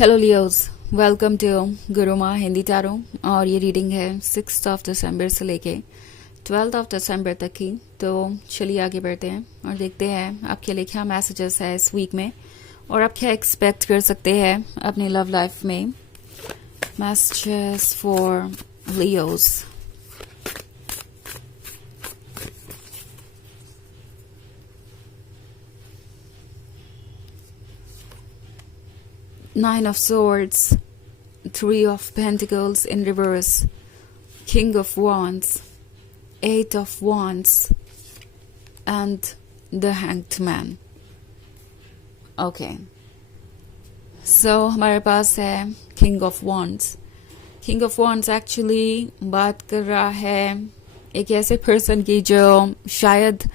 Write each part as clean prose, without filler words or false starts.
Hello Leos, welcome to Guruma Hindi tarot. और ये reading है 6 दिसंबर से लेके 12 दिसंबर तक की। तो चलिए आगे बढ़ते हैं और देखते हैं आपके लिए क्या मैसेजेस है इस वीक में और आप क्या एक्सपेक्ट कर सकते हैं अपनी लव लाइफ में। Messages for Leos. Nine of Swords, Three of Pentacles in reverse, King of Wands, Eight of Wands, and the Hanged Man. Okay. So हमारे पास है King of Wands. King of Wands actually बात कर रहा है एक ऐसे person की जो शायद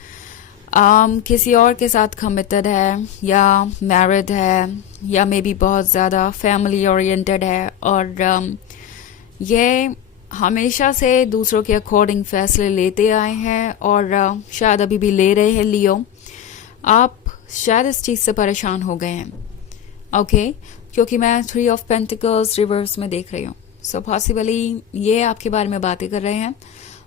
किसी और के साथ कमिटेड है या मैरिड है या मे बी बहुत ज़्यादा फैमिली ओरिएंटेड है और ये हमेशा से दूसरों के अकॉर्डिंग फैसले लेते आए हैं और शायद अभी भी ले रहे हैं। लियो, आप शायद इस चीज़ से परेशान हो गए हैं। ओके, क्योंकि मैं 3 ऑफ पेंटिकल्स रिवर्स में देख रही हूँ। सो पॉसिबली ये आपके बारे में बातें कर रहे हैं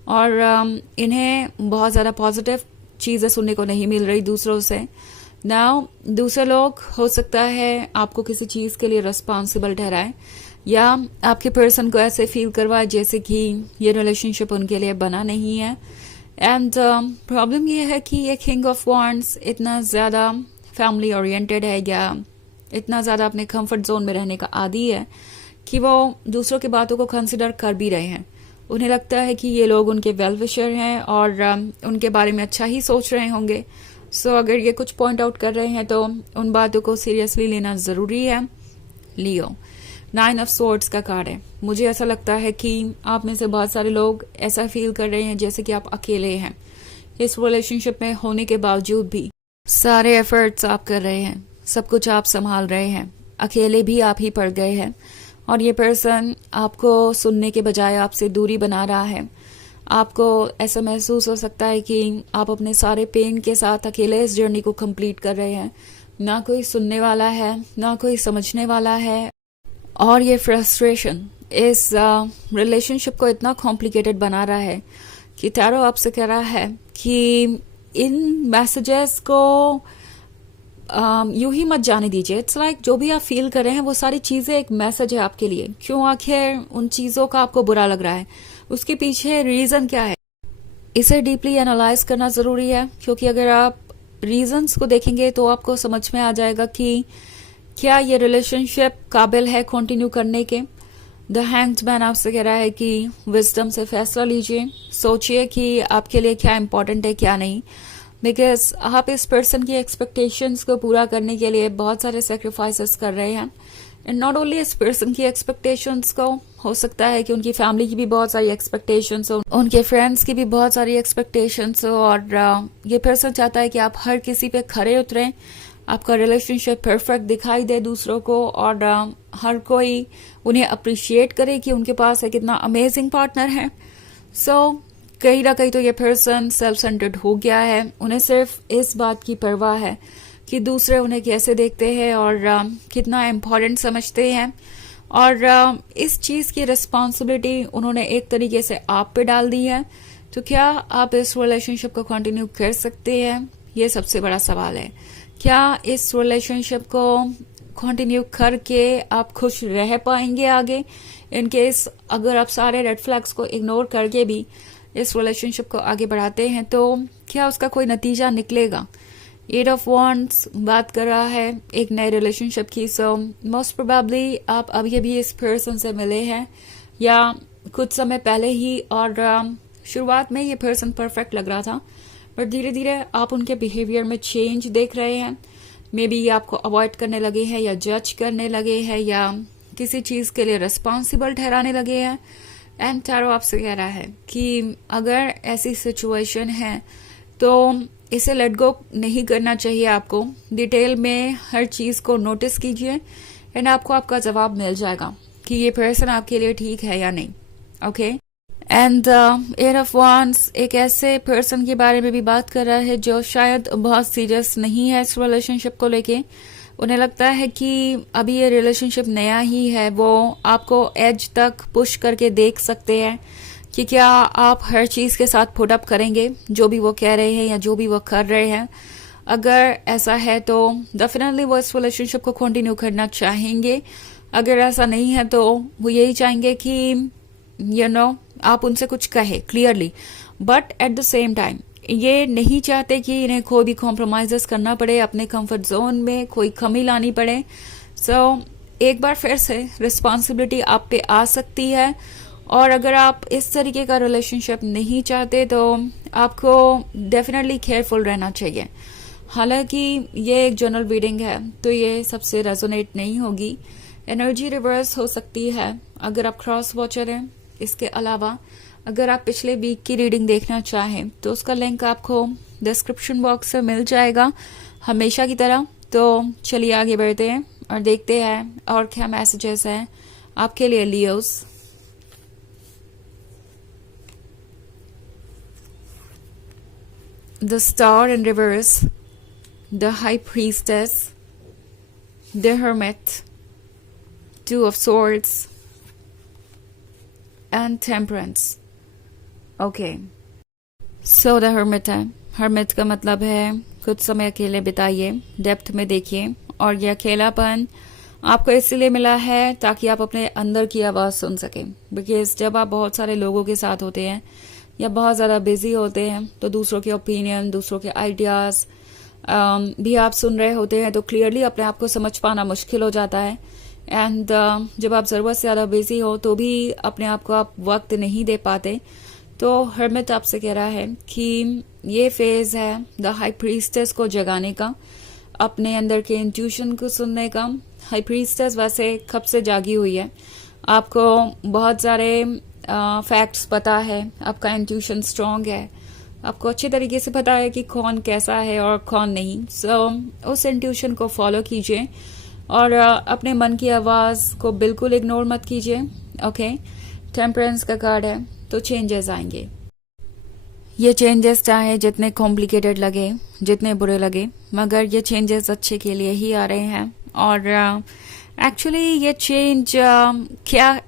और इन्हें बहुत ज़्यादा पॉजिटिव चीज़ें सुनने को नहीं मिल रही दूसरों से। नाउ दूसरे लोग हो सकता है आपको किसी चीज़ के लिए रिस्पॉन्सिबल ठहराए या आपके पर्सन को ऐसे फील करवाए जैसे कि ये रिलेशनशिप उनके लिए बना नहीं है। एंड प्रॉब्लम ये है कि ये किंग ऑफ वॉन्ड्स इतना ज़्यादा फैमिली ओरिएंटेड है या इतना ज़्यादा अपने कंफर्ट जोन में रहने का आदी है कि वो दूसरों की बातों को कंसिडर कर भी रहे हैं। उन्हें लगता है कि ये लोग उनके वेल विशर हैं और उनके बारे में अच्छा ही सोच रहे होंगे। सो अगर ये कुछ पॉइंट आउट कर रहे हैं तो उन बातों को सीरियसली लेना ज़रूरी है। लियो, 9 ऑफ स्वॉर्ड्स का कार्ड है। मुझे ऐसा लगता है कि आप में से बहुत सारे लोग ऐसा फील कर रहे हैं जैसे कि आप अकेले हैं इस रिलेशनशिप में होने के बावजूद भी। सारे एफर्ट्स आप कर रहे हैं, सब कुछ आप संभाल रहे हैं, अकेले भी आप ही पड़ गए हैं और ये पर्सन आपको सुनने के बजाय आपसे दूरी बना रहा है। आपको ऐसा महसूस हो सकता है कि आप अपने सारे पेन के साथ अकेले इस जर्नी को कंप्लीट कर रहे हैं। ना कोई सुनने वाला है, ना कोई समझने वाला है और ये फ्रस्ट्रेशन इस रिलेशनशिप को इतना कॉम्प्लिकेटेड बना रहा है कि टैरो आपसे कह रहा है कि इन मैसेजेस को यूं ही मत जाने दीजिए। इट्स लाइक जो भी आप फील कर रहे हैं वो सारी चीज़ें एक मैसेज है आपके लिए। क्यों आखिर उन चीज़ों का आपको बुरा लग रहा है, उसके पीछे रीज़न क्या है, इसे डीपली एनालाइज करना ज़रूरी है। क्योंकि अगर आप रीजंस को देखेंगे तो आपको समझ में आ जाएगा कि क्या ये रिलेशनशिप काबिल है कंटिन्यू करने के। द हैंग्ड मैन आपसे कह रहा है कि विजडम से फैसला लीजिए, सोचिए कि आपके लिए क्या इंपॉर्टेंट है क्या नहीं। बिकॉज आप इस पर्सन की एक्सपेक्टेशंस को पूरा करने के लिए बहुत सारे सेक्रीफाइसेस कर रहे हैं। एंड नॉट ओनली इस पर्सन की एक्सपेक्टेशंस को, हो सकता है कि उनकी फैमिली की भी बहुत सारी एक्सपेक्टेशंस हो, उनके फ्रेंड्स की भी बहुत सारी एक्सपेक्टेशंस हो और ये पर्सन चाहता है कि आप हर किसी पे खरे उतरें, आपका रिलेशनशिप परफेक्ट दिखाई दे दूसरों को और हर कोई उन्हें अप्रिशिएट करे कि उनके पास एक कितना अमेजिंग पार्टनर है। सो कहीं ना कहीं तो ये पर्सन सेल्फ सेंटर्ड हो गया है। उन्हें सिर्फ इस बात की परवाह है कि दूसरे उन्हें कैसे देखते हैं और कितना इम्पोर्टेंट समझते हैं और इस चीज़ की रिस्पॉन्सिबिलिटी उन्होंने एक तरीके से आप पे डाल दी है। तो क्या आप इस रिलेशनशिप को कंटिन्यू कर सकते हैं, ये सबसे बड़ा सवाल है। क्या इस रिलेशनशिप को कंटिन्यू करके आप खुश रह पाएंगे आगे, इनकेस अगर आप सारे रेड फ्लैग्स को इग्नोर करके भी इस रिलेशनशिप को आगे बढ़ाते हैं तो क्या उसका कोई नतीजा निकलेगा। 8 ऑफ वॉन्ड्स बात कर रहा है एक नए रिलेशनशिप की। सो मोस्ट प्रोबेबली आप अभी अभी इस पर्सन से मिले हैं या कुछ समय पहले ही और शुरुआत में ये पर्सन परफेक्ट लग रहा था बट धीरे धीरे आप उनके बिहेवियर में चेंज देख रहे हैं। मे बी ये आपको अवॉइड करने लगे हैं या जज करने लगे हैं या किसी चीज़ के लिए रिस्पॉन्सिबल ठहराने लगे हैं। एंड टैरो आपसे कह रहा है कि अगर ऐसी सिचुएशन है तो इसे लेट गो नहीं करना चाहिए। आपको डिटेल में हर चीज़ को नोटिस कीजिए एंड आपको आपका जवाब मिल जाएगा कि ये पर्सन आपके लिए ठीक है या नहीं। ओके, एंड 8 ऑफ वॉन्ड्स एक ऐसे पर्सन के बारे में भी बात कर रहा है जो शायद बहुत सीरियस नहीं है इस रिलेशनशिप को लेके, उन्हें लगता है कि अभी ये रिलेशनशिप नया ही है, वो आपको एज तक पुश करके देख सकते हैं कि क्या आप हर चीज़ के साथ पुट अप करेंगे, जो भी वो कह रहे हैं या जो भी वो कर रहे हैं। अगर ऐसा है तो डेफिनेटली वो इस रिलेशनशिप को कंटिन्यू करना चाहेंगे। अगर ऐसा नहीं है तो वो यही चाहेंगे कि आप उनसे कुछ कहे clearly, but at the same time ये नहीं चाहते कि इन्हें कोई भी कॉम्प्रोमाइजेस करना पड़े, अपने कंफर्ट जोन में कोई कमी लानी पड़े। सो एक बार फिर से रिस्पॉन्सिबिलिटी आप पे आ सकती है, और अगर आप इस तरीके का रिलेशनशिप नहीं चाहते तो आपको डेफिनेटली केयरफुल रहना चाहिए। हालांकि ये एक जनरल रीडिंग है तो ये सबसे रेजोनेट नहीं होगी, एनर्जी रिवर्स हो सकती है अगर आप क्रॉस वॉचर हैं। इसके अलावा अगर आप पिछले वीक की रीडिंग देखना चाहें तो उसका लिंक आपको डिस्क्रिप्शन बॉक्स में मिल जाएगा हमेशा की तरह। तो चलिए आगे बढ़ते हैं और देखते हैं और क्या मैसेजेस हैं आपके लिए Leos. The Star in reverse, the High Priestess, the Hermit, Two of Swords, and Temperance. Okay. So the Hermit है। Hermit का मतलब है कुछ समय अकेले बिताइए, डेप्थ में देखिए, और यह अकेलापन आपको इसलिए मिला है ताकि आप अपने अंदर की आवाज़ सुन सकें। बिकॉज जब आप बहुत सारे लोगों के साथ होते हैं या बहुत ज़्यादा बिजी होते हैं तो दूसरों के ओपिनियन, दूसरों के आइडियाज़ भी आप सुन रहे होते हैं, तो क्लियरली अपने आप को समझ पाना मुश्किल हो जाता है। एंड जब आप ज़रूरत से ज़्यादा बिजी हो तो भी अपने आप को आप वक्त नहीं दे पाते। तो हर्मिट आपसे कह रहा है कि ये फेज है द हाई प्रीस्टेस को जगाने का, अपने अंदर के इंट्यूशन को सुनने का। हाई प्रीस्टेस वैसे कब से जागी हुई है, आपको बहुत सारे फैक्ट्स पता है, आपका इंट्यूशन स्ट्रांग है, आपको अच्छे तरीके से पता है कि कौन कैसा है और कौन नहीं। उस इंट्यूशन को फॉलो कीजिए और अपने मन की आवाज़ को बिल्कुल इग्नोर मत कीजिए। ओके, टेम्परेंस का कार्ड है तो चेंजेस आएंगे। ये चेंजेस चाहे जितने कॉम्प्लिकेटेड लगे, जितने बुरे लगे, मगर ये चेंजेस अच्छे के लिए ही आ रहे हैं। और एक्चुअली ये चेंज क्या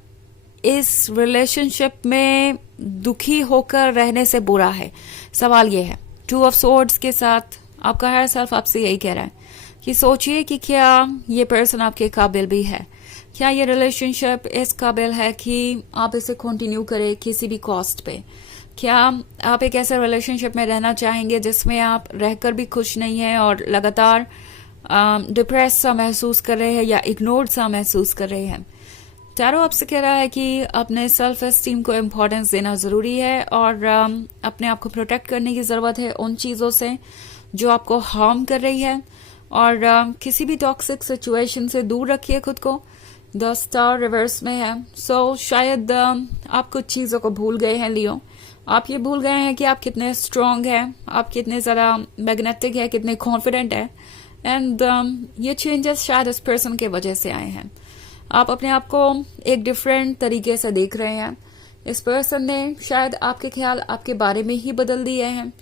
इस रिलेशनशिप में दुखी होकर रहने से बुरा है, सवाल ये है। टू ऑफ सोर्ड्स के साथ आपका हर सेल्फ आपसे यही कह रहा है कि सोचिए कि क्या ये पर्सन आपके काबिल भी है, क्या ये रिलेशनशिप इस काबिल है कि आप इसे कंटिन्यू करें किसी भी कॉस्ट पे। क्या आप एक ऐसे रिलेशनशिप में रहना चाहेंगे जिसमें आप रहकर भी खुश नहीं हैं और लगातार डिप्रेस सा महसूस कर रहे हैं या इग्नोर्ड सा महसूस कर रहे हैं। टैरो आपसे कह रहा है कि अपने सेल्फ एस्टीम को इम्पोर्टेंस देना ज़रूरी है और अपने आप को प्रोटेक्ट करने की ज़रूरत है उन चीज़ों से जो आपको हार्म कर रही है, और किसी भी टॉक्सिक सिचुएशन से दूर रखिए खुद को। द स्टार रिवर्स में है, सो शायद आप कुछ चीज़ों को भूल गए हैं लियो। आप ये भूल गए हैं कि आप कितने स्ट्रांग हैं, आप कितने ज़्यादा मैग्नेटिक है, कितने कॉन्फिडेंट है। एंड ये चेंजेस शायद इस पर्सन के वजह से आए हैं। आप अपने आप को एक डिफरेंट तरीके से देख रहे हैं। इस पर्सन ने शायद आपके ख्याल आपके बारे में ही बदल दिए हैं।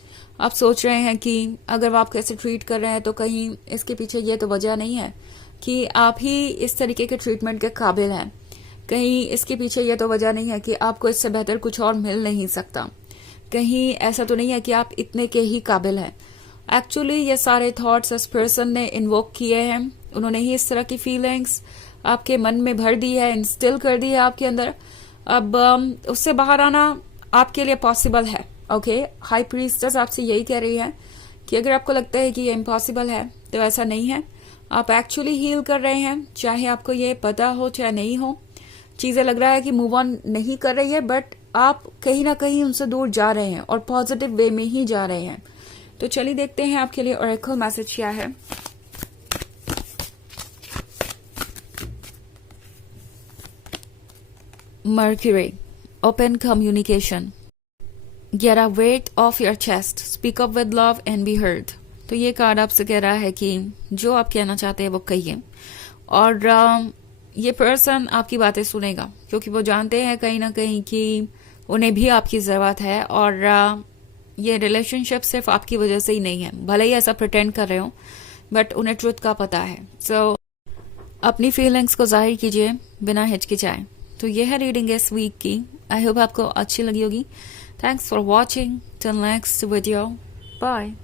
आप सोच रहे हैं कि अगर वो आपको ऐसे ट्रीट कर रहे हैं तो कहीं इसके पीछे ये तो वजह नहीं है कि आप ही इस तरीके के ट्रीटमेंट के काबिल हैं, कहीं इसके पीछे ये तो वजह नहीं है कि आपको इससे बेहतर कुछ और मिल नहीं सकता, कहीं ऐसा तो नहीं है कि आप इतने के ही काबिल हैं। एक्चुअली ये सारे थॉट्स इस पर्सन ने इन्वोक किए हैं, उन्होंने ही इस तरह की फीलिंग्स आपके मन में भर दी है, इंस्टिल कर दी है आपके अंदर। अब उससे बाहर आना आपके लिए पॉसिबल है। ओके, हाई प्रीस्टेस आपसे यही कह रही है कि अगर आपको लगता है कि ये इम्पॉसिबल है तो ऐसा नहीं है, आप एक्चुअली हील कर रहे हैं, चाहे आपको ये पता हो चाहे नहीं हो। चीजें लग रहा है कि मूव ऑन नहीं कर रही है, बट आप कहीं ना कहीं उनसे दूर जा रहे हैं और पॉजिटिव वे में ही जा रहे हैं। तो चलिए देखते हैं आपके लिए ऑरेकल मैसेज क्या है। Mercury, open communication. Get a weight off your chest. Speak up with love and be heard. तो ये कार्ड आपसे कह रहा है कि जो आप कहना चाहते हैं वो कहिए, और ये पर्सन आपकी बातें सुनेगा क्योंकि वो जानते हैं कहीं ना कहीं कि उन्हें भी आपकी ज़रूरत है। और ये रिलेशनशिप सिर्फ आपकी वजह से ही नहीं है, भले ही ऐसा प्रिटेंड कर रहे हो बट उन्हें ट्रुथ का पता है। सो अपनी फीलिंग्स को जाहिर कीजिए बिना हिचकिचाए। तो ये है रीडिंग इस वीक की। आई होप आपको अच्छी लगी होगी। Thanks for watching. Till next video, bye.